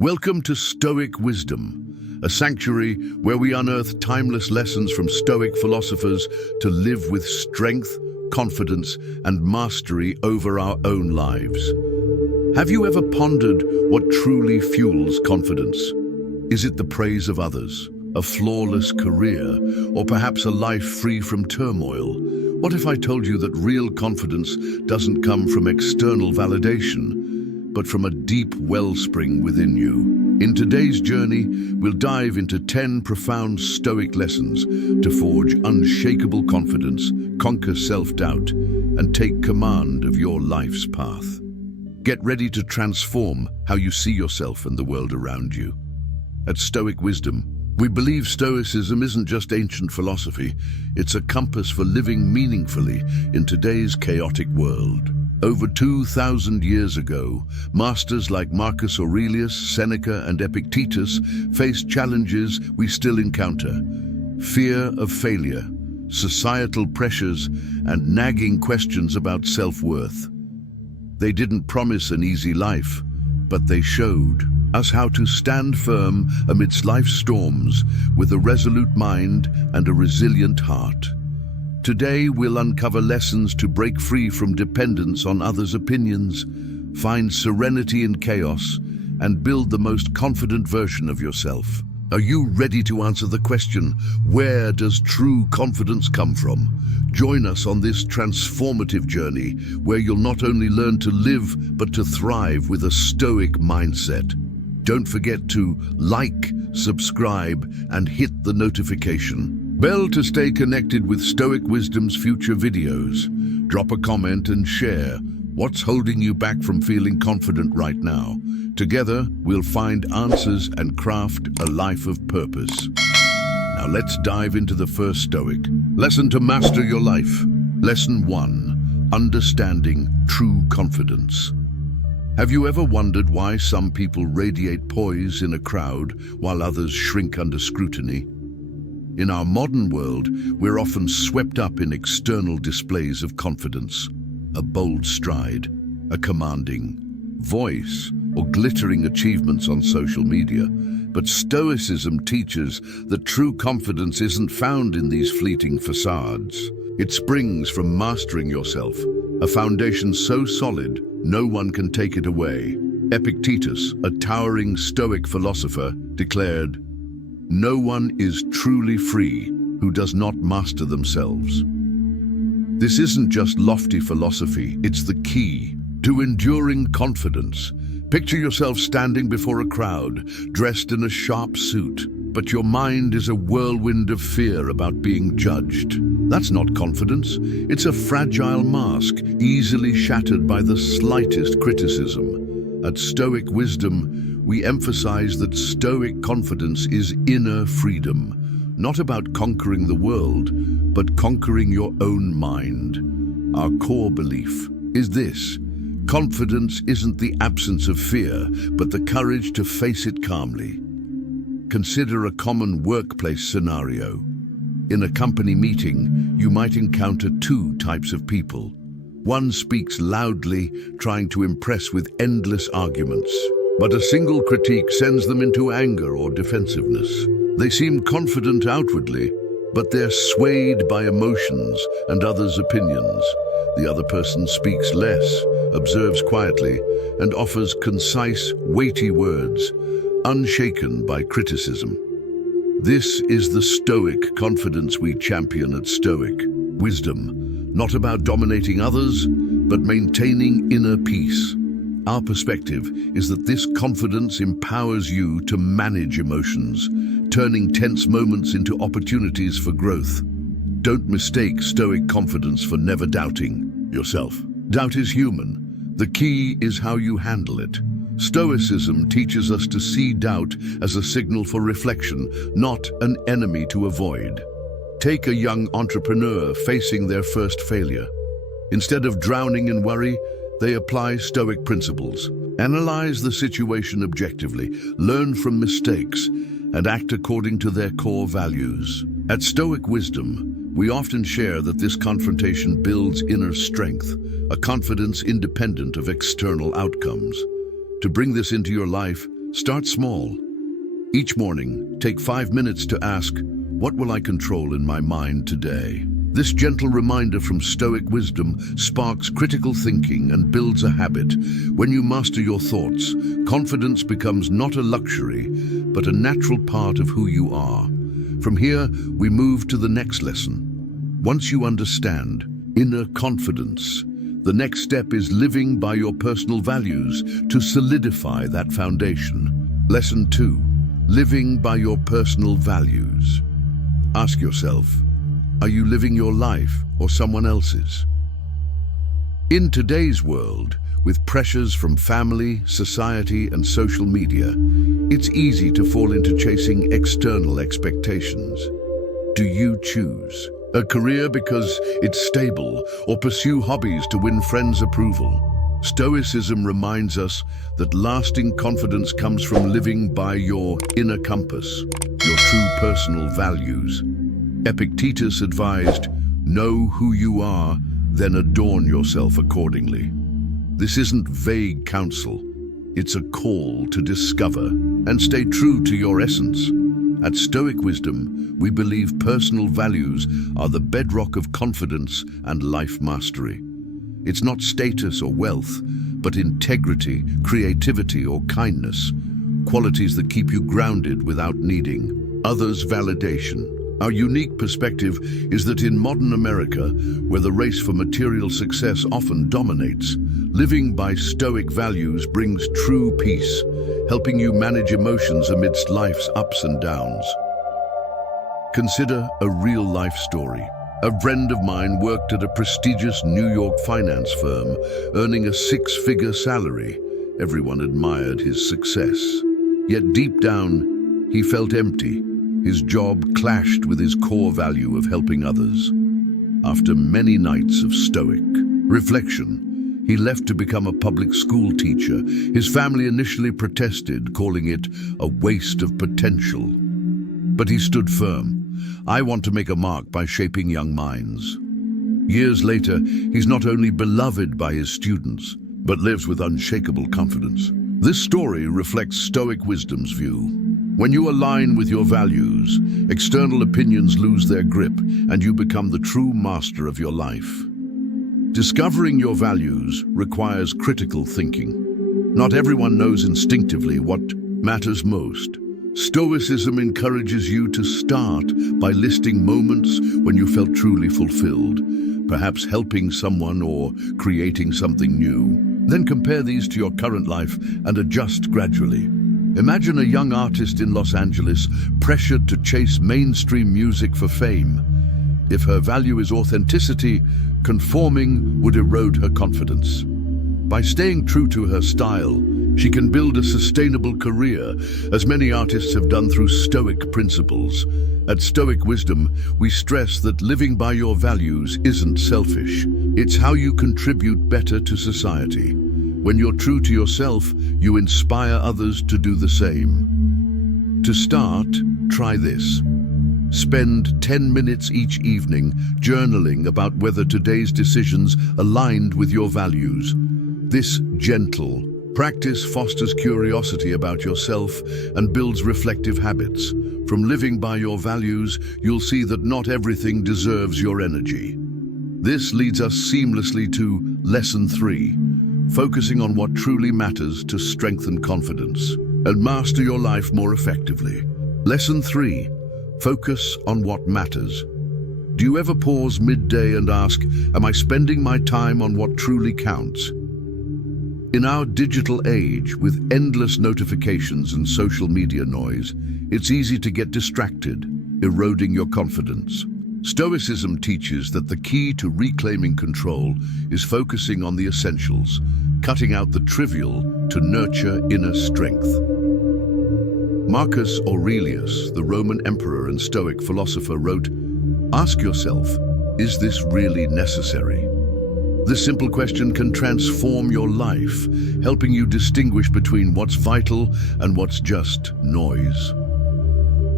Welcome to Stoic Wisdom, a sanctuary where we unearth timeless lessons from Stoic philosophers to live with strength, confidence, and mastery over our own lives. Have you ever pondered what truly fuels confidence? Is it the praise of others, a flawless career, or perhaps a life free from turmoil? What if I told you that real confidence doesn't come from external validation, but from a deep wellspring within you? In today's journey, we'll dive into 10 profound Stoic lessons to forge unshakable confidence, conquer self-doubt, and take command of your life's path. Get ready to transform how you see yourself and the world around you. At Stoic Wisdom, we believe Stoicism isn't just ancient philosophy, it's a compass for living meaningfully in today's chaotic world. Over 2,000 years ago, masters like Marcus Aurelius, Seneca, and Epictetus faced challenges we still encounter: fear of failure, societal pressures, and nagging questions about self-worth. They didn't promise an easy life, but they showed us how to stand firm amidst life's storms with a resolute mind and a resilient heart. Today, we'll uncover lessons to break free from dependence on others' opinions, find serenity in chaos, and build the most confident version of yourself. Are you ready to answer the question, where does true confidence come from? Join us on this transformative journey where you'll not only learn to live, but to thrive with a Stoic mindset. Don't forget to like, subscribe, and hit the notification bell to stay connected with Stoic Wisdom's future videos. Drop a comment and share what's holding you back from feeling confident right now. Together, we'll find answers and craft a life of purpose. Now let's dive into the first Stoic lesson to master your life. Lesson 1: Understanding true confidence. Have you ever wondered why some people radiate poise in a crowd while others shrink under scrutiny? In our modern world, we're often swept up in external displays of confidence: a bold stride, a commanding voice, or glittering achievements on social media. But Stoicism teaches that true confidence isn't found in these fleeting facades. It springs from mastering yourself, a foundation so solid no one can take it away. Epictetus, a towering Stoic philosopher, declared, "No one is truly free who does not master themselves." This isn't just lofty philosophy, it's the key to enduring confidence. Picture yourself standing before a crowd, dressed in a sharp suit, but your mind is a whirlwind of fear about being judged. That's not confidence, it's a fragile mask, easily shattered by the slightest criticism. At Stoic Wisdom, we emphasize that Stoic confidence is inner freedom, not about conquering the world, but conquering your own mind. Our core belief is this: confidence isn't the absence of fear, but the courage to face it calmly. Consider a common workplace scenario. In a company meeting, you might encounter two types of people. One speaks loudly, trying to impress with endless arguments, but a single critique sends them into anger or defensiveness. They seem confident outwardly, but they're swayed by emotions and others' opinions. The other person speaks less, observes quietly, and offers concise, weighty words, unshaken by criticism. This is the Stoic confidence we champion at Stoic Wisdom, not about dominating others, but maintaining inner peace. Our perspective is that this confidence empowers you to manage emotions, turning tense moments into opportunities for growth. Don't mistake Stoic confidence for never doubting yourself. Doubt is human. The key is how you handle it. Stoicism teaches us to see doubt as a signal for reflection, not an enemy to avoid. Take a young entrepreneur facing their first failure. Instead of drowning in worry, they apply Stoic principles. Analyze the situation objectively, learn from mistakes, and act according to their core values. At Stoic Wisdom, we often share that this confrontation builds inner strength, a confidence independent of external outcomes. To bring this into your life, Start small. Each morning, take 5 minutes to ask, what will I control in my mind today? This gentle reminder from Stoic wisdom sparks critical thinking and builds a habit. When you master your thoughts, confidence becomes not a luxury, but a natural part of who you are. From here, we move to the next lesson. Once you understand inner confidence, the next step is living by your personal values to solidify that foundation. Lesson 2. Living by your personal values. Ask yourself, are you living your life or someone else's? In today's world, with pressures from family, society, and social media, it's easy to fall into chasing external expectations. Do you choose a career because it's stable, or pursue hobbies to win friends' approval? Stoicism reminds us that lasting confidence comes from living by your inner compass, your true personal values. Epictetus advised, know who you are, then adorn yourself accordingly. This isn't vague counsel, it's a call to discover and stay true to your essence. At Stoic Wisdom, we believe personal values are the bedrock of confidence and life mastery. It's not status or wealth, but integrity, creativity, or kindness, qualities that keep you grounded without needing others' validation. Our unique perspective is that in modern America, where the race for material success often dominates, living by Stoic values brings true peace, helping you manage emotions amidst life's ups and downs. Consider a real-life story. A friend of mine worked at a prestigious New York finance firm, earning a 6-figure salary. Everyone admired his success. Yet deep down, he felt empty. His job clashed with his core value of helping others. After many nights of stoic reflection, he left to become a public school teacher. His family initially protested, calling it a waste of potential. But he stood firm. I want to make a mark by shaping young minds. Years later, he's not only beloved by his students, but lives with unshakable confidence. This story reflects Stoic wisdom's view. When you align with your values, external opinions lose their grip and you become the true master of your life. Discovering your values requires critical thinking. Not everyone knows instinctively what matters most. Stoicism encourages you to start by listing moments when you felt truly fulfilled, perhaps helping someone or creating something new. Then compare these to your current life and adjust gradually. Imagine a young artist in Los Angeles pressured to chase mainstream music for fame. If her value is authenticity, conforming would erode her confidence. By staying true to her style, she can build a sustainable career, as many artists have done through Stoic principles. At Stoic Wisdom, we stress that living by your values isn't selfish. It's how you contribute better to society. When you're true to yourself, you inspire others to do the same. To start, try this. Spend 10 minutes each evening journaling about whether today's decisions aligned with your values. This gentle practice fosters curiosity about yourself and builds reflective habits. From living by your values, you'll see that not everything deserves your energy. This leads us seamlessly to Lesson 3. Focusing on what truly matters to strengthen confidence and master your life more effectively. Lesson 3. Focus on what matters. Do you ever pause midday and ask, am I spending my time on what truly counts? In our digital age, with endless notifications and social media noise, it's easy to get distracted, eroding your confidence. Stoicism teaches that the key to reclaiming control is focusing on the essentials, cutting out the trivial to nurture inner strength. Marcus Aurelius, the Roman emperor and Stoic philosopher, wrote, "Ask yourself, is this really necessary?" This simple question can transform your life, helping you distinguish between what's vital and what's just noise.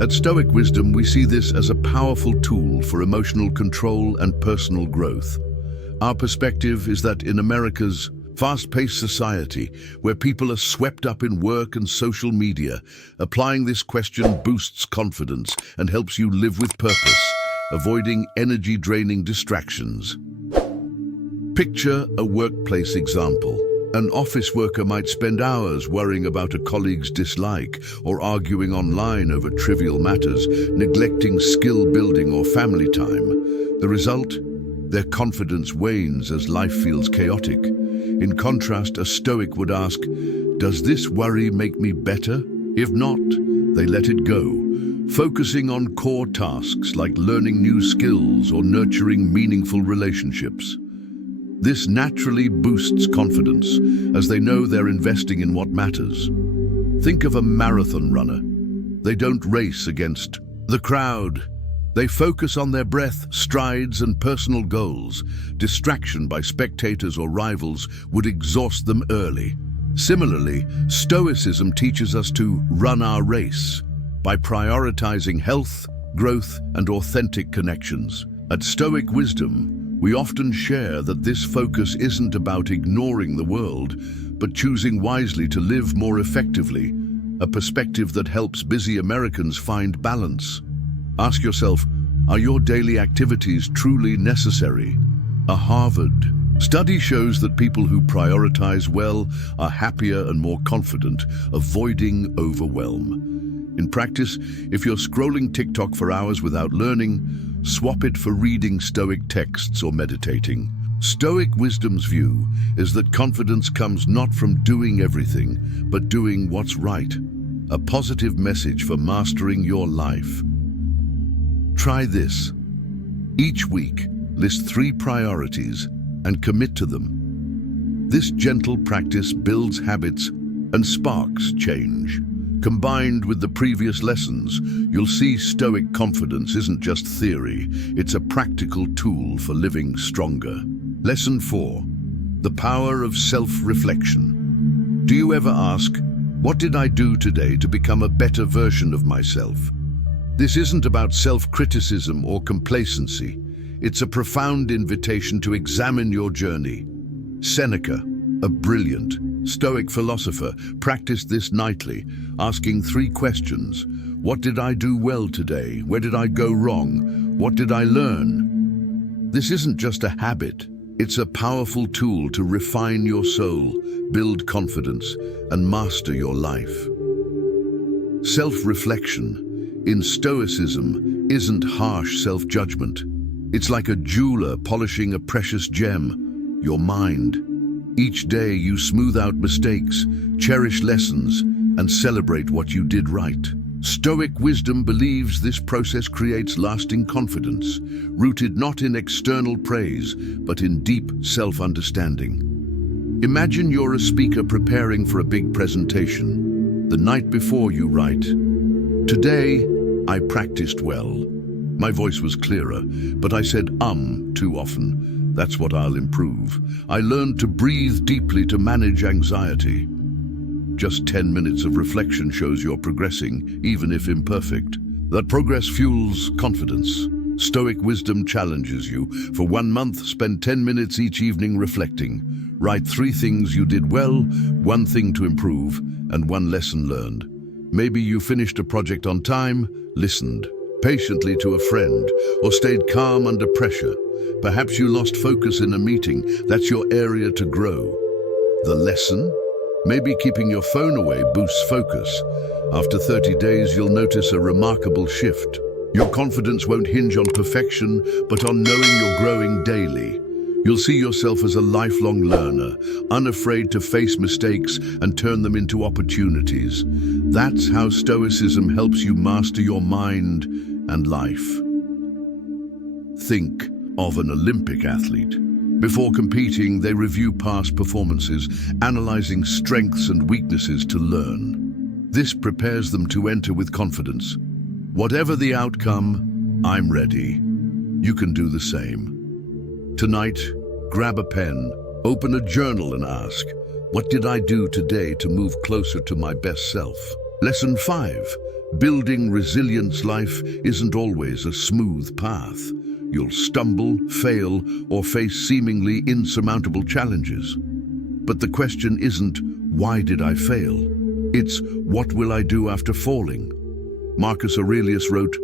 At Stoic Wisdom, we see this as a powerful tool for emotional control and personal growth. Our perspective is that in America's Fast-paced society, where people are swept up in work and social media, applying this question boosts confidence and helps you live with purpose, avoiding energy-draining distractions. Picture a workplace example. An office worker might spend hours worrying about a colleague's dislike or arguing online over trivial matters, neglecting skill building or family time. The result? Their confidence wanes as life feels chaotic. In contrast, a Stoic would ask, "Does this worry make me better?" If not, they let it go, focusing on core tasks like learning new skills or nurturing meaningful relationships. This naturally boosts confidence, as they know they're investing in what matters. Think of a marathon runner. They don't race against the crowd. They focus on their breath, strides, and personal goals. Distraction by spectators or rivals would exhaust them early. Similarly, Stoicism teaches us to run our race by prioritizing health, growth, and authentic connections. At Stoic Wisdom, we often share that this focus isn't about ignoring the world, but choosing wisely to live more effectively, a perspective that helps busy Americans find balance. Ask yourself, are your daily activities truly necessary? A Harvard study shows that people who prioritize well are happier and more confident, avoiding overwhelm. In practice, if you're scrolling TikTok for hours without learning, swap it for reading Stoic texts or meditating. Stoic Wisdom's view is that confidence comes not from doing everything, but doing what's right. A positive message for mastering your life. Try this. Each week, list 3 priorities and commit to them. This gentle practice builds habits and sparks change. Combined with the previous lessons, you'll see Stoic confidence isn't just theory, it's a practical tool for living stronger. Lesson 4. The power of self-reflection. Do you ever ask, what did I do today to become a better version of myself? This isn't about self-criticism or complacency. It's a profound invitation to examine your journey. Seneca, a brilliant Stoic philosopher, practiced this nightly, asking 3 questions. What did I do well today? Where did I go wrong? What did I learn? This isn't just a habit. It's a powerful tool to refine your soul, build confidence, and master your life. Self-reflection in Stoicism isn't harsh self-judgment. It's like a jeweler polishing a precious gem, your mind. Each day you smooth out mistakes, cherish lessons, and celebrate what you did right. Stoic wisdom believes this process creates lasting confidence, rooted not in external praise, but in deep self-understanding. Imagine you're a speaker preparing for a big presentation. The night before you write, "Today, I practiced well. My voice was clearer, but I said too often. That's what I'll improve. I learned to breathe deeply to manage anxiety." Just 10 minutes of reflection shows you're progressing, even if imperfect. That progress fuels confidence. Stoic wisdom challenges you. For 1 month, spend 10 minutes each evening reflecting. Write 3 things you did well, 1 thing to improve, and 1 lesson learned. Maybe you finished a project on time, listened patiently to a friend, or stayed calm under pressure. Perhaps you lost focus in a meeting. That's your area to grow. The lesson? Maybe keeping your phone away boosts focus. After 30 days, you'll notice a remarkable shift. Your confidence won't hinge on perfection, but on knowing you're growing daily. You'll see yourself as a lifelong learner, unafraid to face mistakes and turn them into opportunities. That's how Stoicism helps you master your mind and life. Think of an Olympic athlete. Before competing, they review past performances, analyzing strengths and weaknesses to learn. This prepares them to enter with confidence. Whatever the outcome, I'm ready. You can do the same. Tonight, grab a pen, open a journal and ask, what did I do today to move closer to my best self? Lesson 5. Building resilience. Life isn't always a smooth path. You'll stumble, fail, or face seemingly insurmountable challenges. But the question isn't, why did I fail? It's, what will I do after falling? Marcus Aurelius wrote,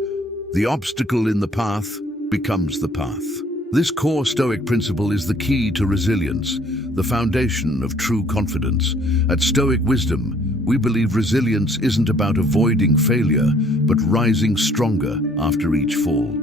"The obstacle in the path becomes the path." This core Stoic principle is the key to resilience, the foundation of true confidence. At Stoic Wisdom, we believe resilience isn't about avoiding failure, but rising stronger after each fall.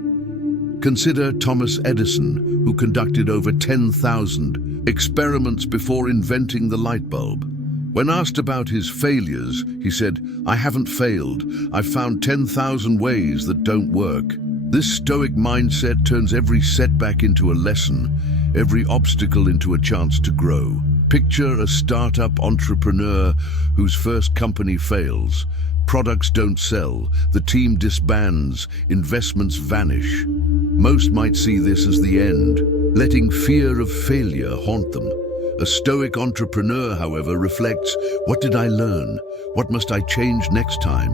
Consider Thomas Edison, who conducted over 10,000 experiments before inventing the light bulb. When asked about his failures, he said, "I haven't failed. I've found 10,000 ways that don't work." This Stoic mindset turns every setback into a lesson, every obstacle into a chance to grow. Picture a startup entrepreneur whose first company fails. Products don't sell, the team disbands, investments vanish. Most might see this as the end, letting fear of failure haunt them. A Stoic entrepreneur, however, reflects, what did I learn? What must I change next time?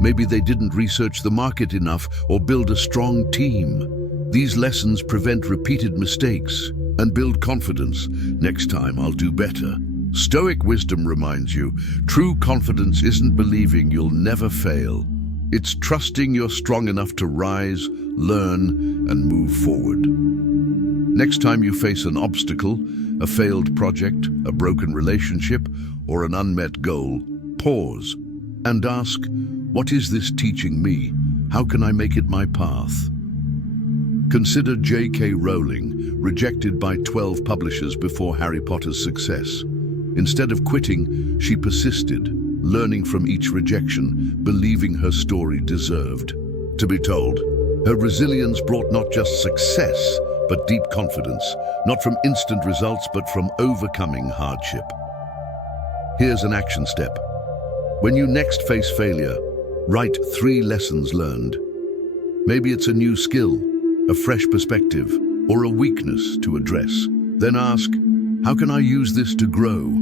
Maybe they didn't research the market enough or build a strong team. These lessons prevent repeated mistakes and build confidence. Next time I'll do better. Stoic wisdom reminds you, true confidence isn't believing you'll never fail. It's trusting you're strong enough to rise, learn, and move forward. Next time you face an obstacle, a failed project, a broken relationship, or an unmet goal, pause and ask, what is this teaching me? How can I make it my path? Consider J.K. Rowling, rejected by 12 publishers before Harry Potter's success. Instead of quitting, she persisted, learning from each rejection, believing her story deserved to be told. Her resilience brought not just success, but deep confidence, not from instant results, but from overcoming hardship. Here's an action step. When you next face failure, write 3 lessons learned. Maybe it's a new skill, a fresh perspective, or a weakness to address. Then ask, how can I use this to grow?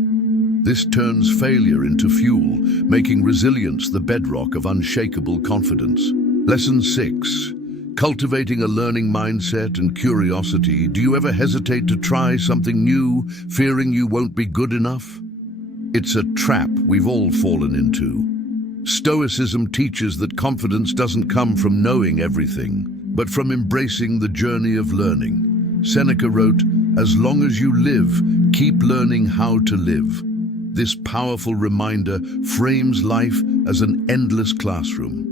This turns failure into fuel, making resilience the bedrock of unshakable confidence. Lesson 6. Cultivating a learning mindset and curiosity. Do you ever hesitate to try something new, fearing you won't be good enough? It's a trap we've all fallen into. Stoicism teaches that confidence doesn't come from knowing everything, but from embracing the journey of learning. Seneca wrote, "As long as you live, keep learning how to live." This powerful reminder frames life as an endless classroom.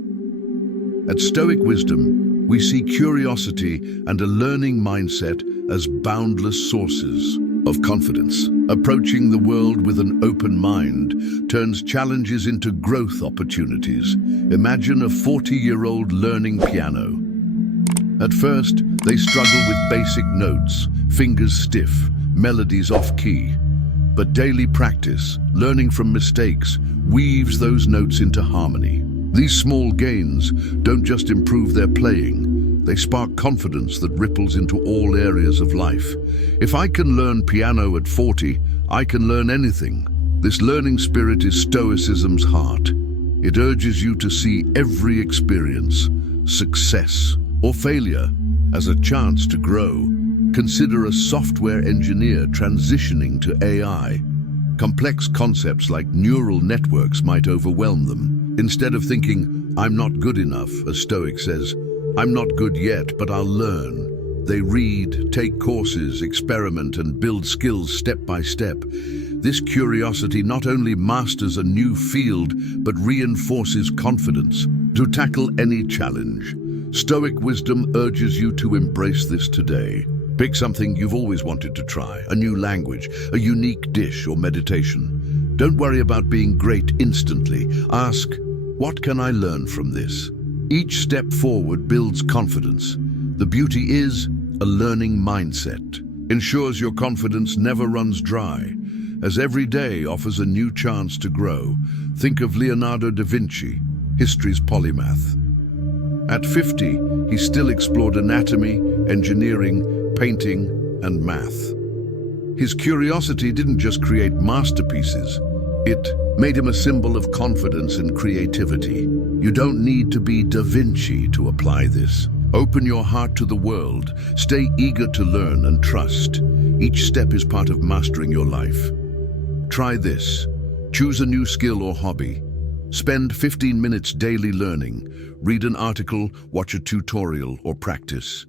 At Stoic Wisdom, we see curiosity and a learning mindset as boundless sources of confidence. Approaching the world with an open mind turns challenges into growth opportunities. Imagine a 40-year-old learning piano. At first, they struggle with basic notes, fingers stiff, melodies off-key. But daily practice, learning from mistakes, weaves those notes into harmony. These small gains don't just improve their playing, they spark confidence that ripples into all areas of life. If I can learn piano at 40, I can learn anything. This learning spirit is Stoicism's heart. It urges you to see every experience, success or failure, as a chance to grow. Consider a software engineer transitioning to AI. Complex concepts like neural networks might overwhelm them. Instead of thinking, "I'm not good enough," a Stoic says, "I'm not good yet, but I'll learn." They read, take courses, experiment, and build skills step by step. This curiosity not only masters a new field, but reinforces confidence to tackle any challenge. Stoic wisdom urges you to embrace this today. Pick something you've always wanted to try, a new language, a unique dish, or meditation. Don't worry about being great instantly. Ask, what can I learn from this? Each step forward builds confidence. The beauty is, a learning mindset ensures your confidence never runs dry, as every day offers a new chance to grow. Think of Leonardo da Vinci, history's polymath. At 50, he still explored anatomy, engineering, painting, and math. His curiosity didn't just create masterpieces, it made him a symbol of confidence and creativity. You don't need to be Da Vinci to apply this. Open your heart to the world, stay eager to learn and trust. Each step is part of mastering your life. Try this. Choose a new skill or hobby. Spend 15 minutes daily learning. Read an article, watch a tutorial, or practice.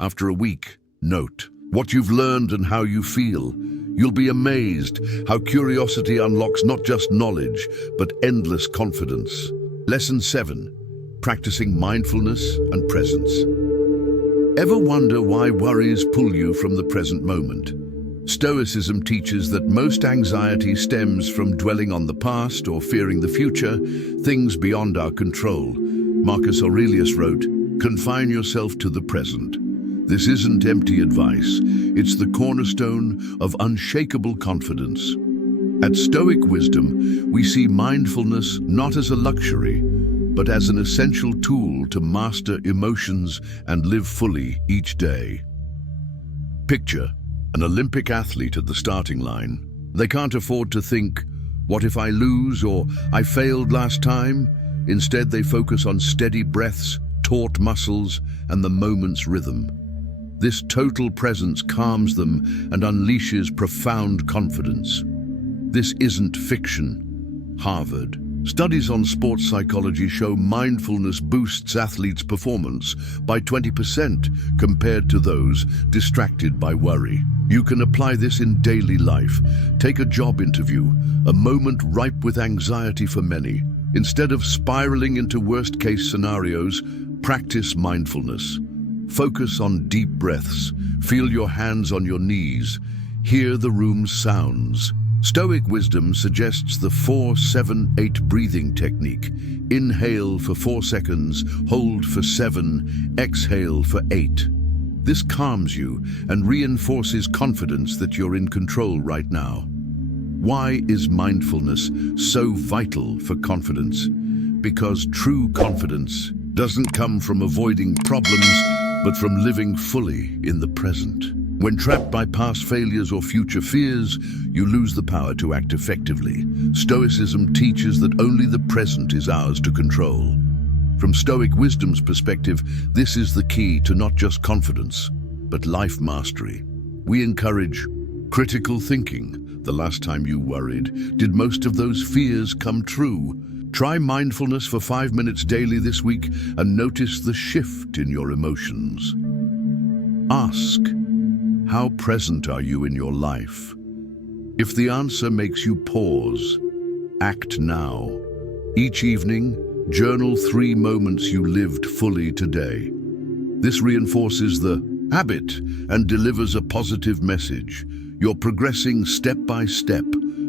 After a week, note what you've learned and how you feel. You'll be amazed how curiosity unlocks not just knowledge, but endless confidence. Lesson 7. Practicing mindfulness and presence. Ever wonder why worries pull you from the present moment? Stoicism teaches that most anxiety stems from dwelling on the past or fearing the future, things beyond our control. Marcus Aurelius wrote, "Confine yourself to the present." This isn't empty advice, it's the cornerstone of unshakable confidence. At Stoic Wisdom, we see mindfulness not as a luxury, but as an essential tool to master emotions and live fully each day. Picture an Olympic athlete at the starting line. They can't afford to think, "What if I lose?" or "I failed last time?" Instead, they focus on steady breaths, taut muscles, and the moment's rhythm. This total presence calms them and unleashes profound confidence. This isn't fiction. Harvard. Studies on sports psychology show mindfulness boosts athletes' performance by 20% compared to those distracted by worry. You can apply this in daily life. Take a job interview, a moment ripe with anxiety for many. Instead of spiraling into worst-case scenarios, practice mindfulness. Focus on deep breaths. Feel your hands on your knees. Hear the room's sounds. Stoic wisdom suggests the 4-7-8 breathing technique. Inhale for 4 seconds, hold for 7, exhale for 8. This calms you and reinforces confidence that you're in control right now. Why is mindfulness so vital for confidence? Because true confidence doesn't come from avoiding problems, but from living fully in the present. When trapped by past failures or future fears, you lose the power to act effectively. Stoicism teaches that only the present is ours to control. From Stoic Wisdom's perspective, this is the key to not just confidence, but life mastery. We encourage critical thinking. The last time you worried, did most of those fears come true? Try mindfulness for 5 minutes daily this week and notice the shift in your emotions. Ask, how present are you in your life? If the answer makes you pause, act now. Each evening, journal 3 moments you lived fully today. This reinforces the habit and delivers a positive message. You're progressing step by step.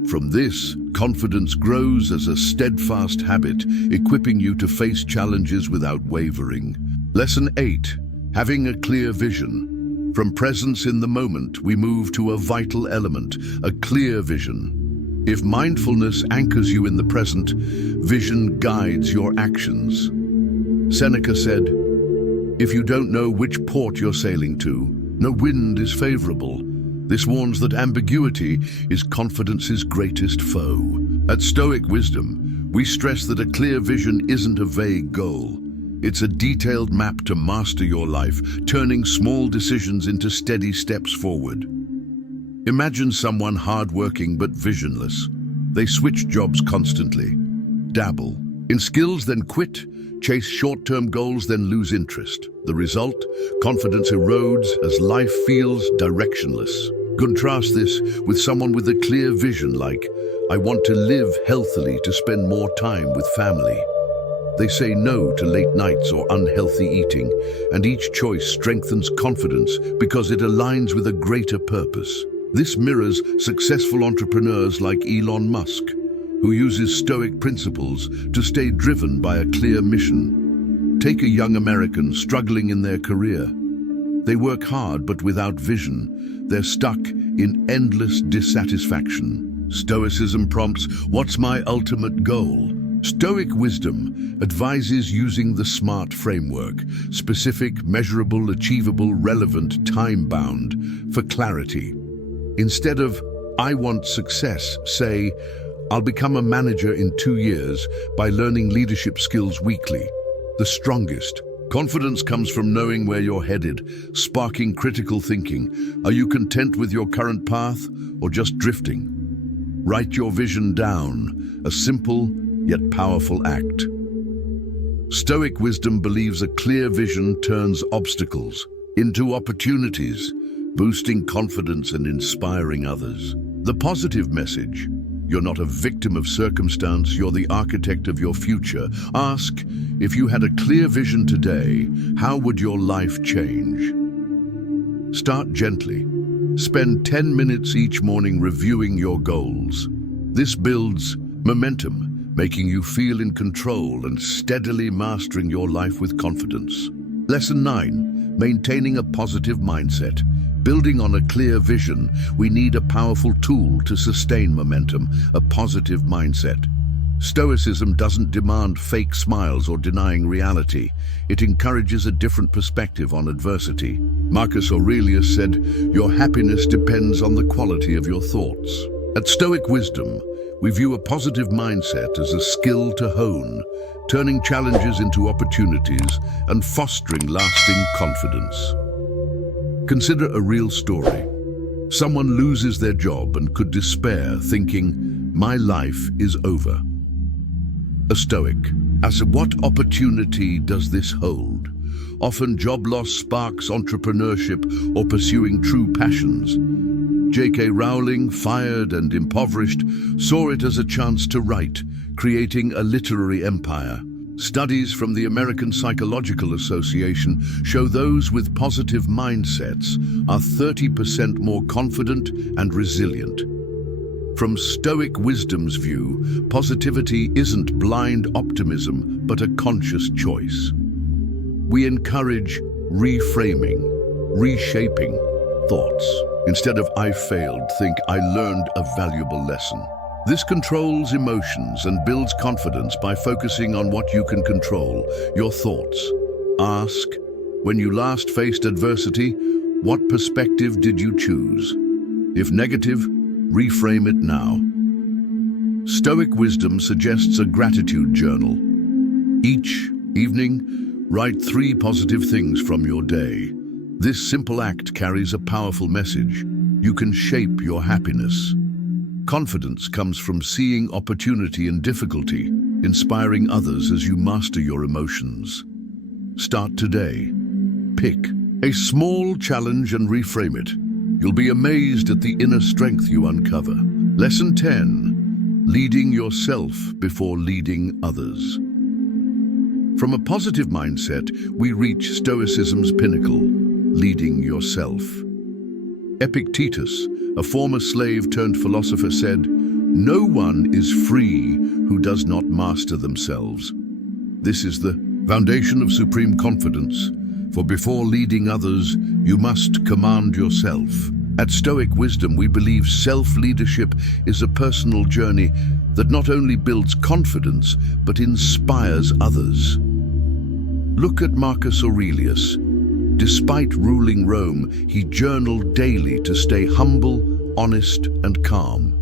From this, confidence grows as a steadfast habit, equipping you to face challenges without wavering. Lesson 8. Having a clear vision. From presence in the moment, we move to a vital element, a clear vision. If mindfulness anchors you in the present, vision guides your actions. Seneca said, "If you don't know which port you're sailing to, no wind is favorable." This warns that ambiguity is confidence's greatest foe. At Stoic Wisdom, we stress that a clear vision isn't a vague goal. It's a detailed map to master your life, turning small decisions into steady steps forward. Imagine someone hardworking but visionless. They switch jobs constantly, dabble in skills, then quit, chase short-term goals, then lose interest. The result? Confidence erodes as life feels directionless. Contrast this with someone with a clear vision like, "I want to live healthily to spend more time with family." They say no to late nights or unhealthy eating, and each choice strengthens confidence because it aligns with a greater purpose. This mirrors successful entrepreneurs like Elon Musk, who uses Stoic principles to stay driven by a clear mission. Take a young American struggling in their career. They work hard, but without vision, they're stuck in endless dissatisfaction. Stoicism prompts, "What's my ultimate goal?" Stoic wisdom advises using the SMART framework: specific, measurable, achievable, relevant, time-bound, for clarity. Instead of, "I want success," say, "I'll become a manager in 2 years by learning leadership skills weekly." The strongest confidence comes from knowing where you're headed, sparking critical thinking. Are you content with your current path or just drifting? Write your vision down, a simple yet powerful act. Stoic wisdom believes a clear vision turns obstacles into opportunities, boosting confidence and inspiring others. The positive message: you're not a victim of circumstance, you're the architect of your future. Ask, if you had a clear vision today, how would your life change? Start gently. Spend 10 minutes each morning reviewing your goals. This builds momentum, making you feel in control and steadily mastering your life with confidence. Lesson 9, maintaining a positive mindset. Building on a clear vision, we need a powerful tool to sustain momentum, a positive mindset. Stoicism doesn't demand fake smiles or denying reality. It encourages a different perspective on adversity. Marcus Aurelius said, "Your happiness depends on the quality of your thoughts." At Stoic Wisdom, we view a positive mindset as a skill to hone, turning challenges into opportunities and fostering lasting confidence. Consider a real story. Someone loses their job and could despair, thinking, "My life is over." A Stoic asks, what opportunity does this hold? Often job loss sparks entrepreneurship or pursuing true passions. J.K. Rowling, fired and impoverished, saw it as a chance to write, creating a literary empire. Studies from the American Psychological Association show those with positive mindsets are 30% more confident and resilient. From Stoic Wisdom's view, positivity isn't blind optimism, but a conscious choice. We encourage reframing, reshaping thoughts. Instead of "I failed," think "I learned a valuable lesson." This controls emotions and builds confidence by focusing on what you can control, your thoughts. Ask, when you last faced adversity, what perspective did you choose? If negative, reframe it now. Stoic Wisdom suggests a gratitude journal. Each evening, write 3 positive things from your day. This simple act carries a powerful message. You can shape your happiness. Confidence comes from seeing opportunity in difficulty, inspiring others as you master your emotions. Start today. Pick a small challenge and reframe it. You'll be amazed at the inner strength you uncover. Lesson 10, leading yourself before leading others. From a positive mindset, we reach Stoicism's pinnacle, leading yourself. Epictetus, a former slave turned philosopher, said, "No one is free who does not master themselves." This is the foundation of supreme confidence, for before leading others, you must command yourself. At Stoic Wisdom, we believe self-leadership is a personal journey that not only builds confidence, but inspires others. Look at Marcus Aurelius. Despite ruling Rome, he journaled daily to stay humble, honest, and calm.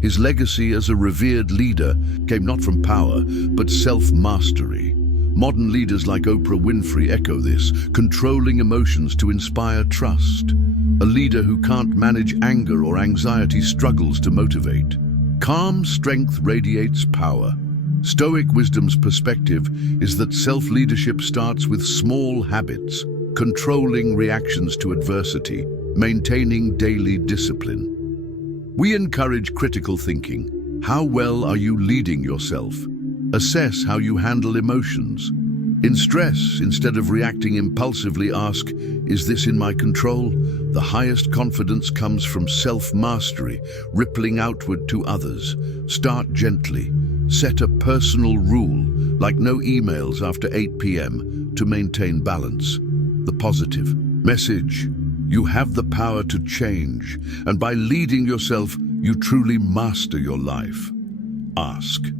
His legacy as a revered leader came not from power, but self-mastery. Modern leaders like Oprah Winfrey echo this, controlling emotions to inspire trust. A leader who can't manage anger or anxiety struggles to motivate. Calm strength radiates power. Stoic Wisdom's perspective is that self-leadership starts with small habits, controlling reactions to adversity, maintaining daily discipline. We encourage critical thinking. How well are you leading yourself? Assess how you handle emotions. In stress, instead of reacting impulsively, ask, is this in my control? The highest confidence comes from self-mastery, rippling outward to others. Start gently. Set a personal rule, like no emails after 8 p.m., to maintain balance. The positive message: you have the power to change, and by leading yourself, you truly master your life. Ask,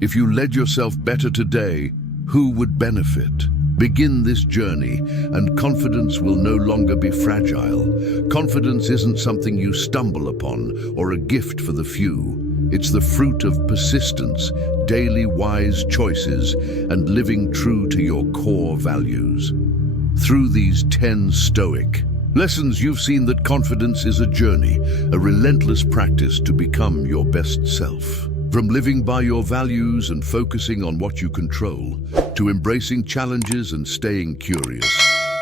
if you led yourself better today, who would benefit? Begin this journey, and confidence will no longer be fragile. Confidence isn't something you stumble upon or a gift for the few. It's the fruit of persistence, daily wise choices, and living true to your core values. Through these 10 Stoic Lessons you've seen that confidence is a journey, a relentless practice to become your best self. From living by your values and focusing on what you control, to embracing challenges and staying curious,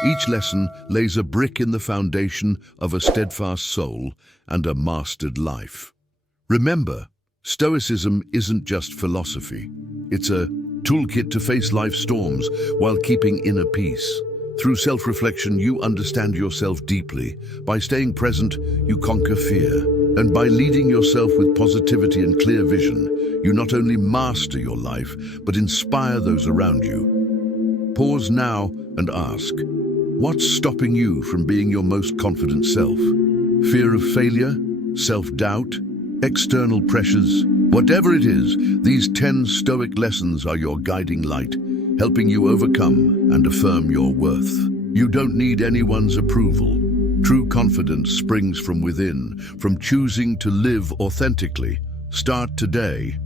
each lesson lays a brick in the foundation of a steadfast soul and a mastered life. Remember, Stoicism isn't just philosophy. It's a toolkit to face life's storms while keeping inner peace. Through self-reflection, you understand yourself deeply. By staying present, you conquer fear. And by leading yourself with positivity and clear vision, you not only master your life, but inspire those around you. Pause now and ask, what's stopping you from being your most confident self? Fear of failure? Self-doubt? External pressures? Whatever it is, these 10 Stoic lessons are your guiding light, helping you overcome and affirm your worth. You don't need anyone's approval. True confidence springs from within, from choosing to live authentically. Start today.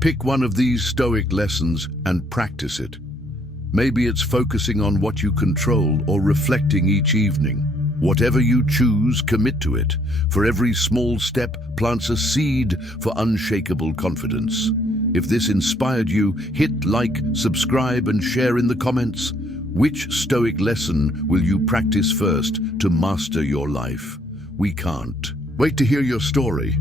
Pick one of these Stoic lessons and practice it. Maybe it's focusing on what you control or reflecting each evening. Whatever you choose, commit to it, for every small step plants a seed for unshakable confidence. If this inspired you, hit like, subscribe, and share in the comments. Which Stoic lesson will you practice first to master your life? We can't wait to hear your story.